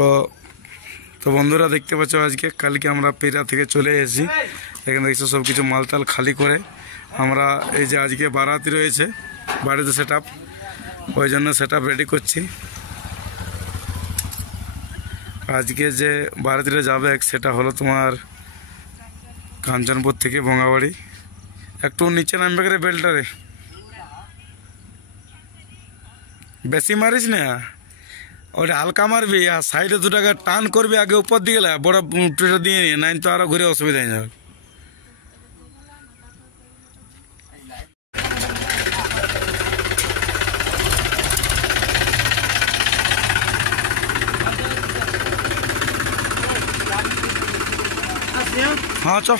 তো তো বন্ধুরা দেখতে পাচ্ছ আজকে কালকে আমরা পেরা থেকে চলে এসেছি। এখানে দেখছো সব কিছু মালতাল খালি করে আমরা এই যে আজকে বারাতি রয়েছে বাড়িতে সেট আপ, ওই জন্য সেট আপ রেডি করছি। আজকে যে বারাতিটা যাবে সেটা হলো তোমার কাঞ্চনপুর থেকে বঙ্গাবাড়ি। একটু নিচে নামবে করে বেলটারে, বেশি মারিস না, ওটা হালকা মারবি আর সাইডে 2 টাকা টান করবি আগে উপর দিকে বড় টুটা দিয়ে নিয়ে, নাই তো আরো ঘুরে অসুবিধা হয়ে যাবে। हाँ चो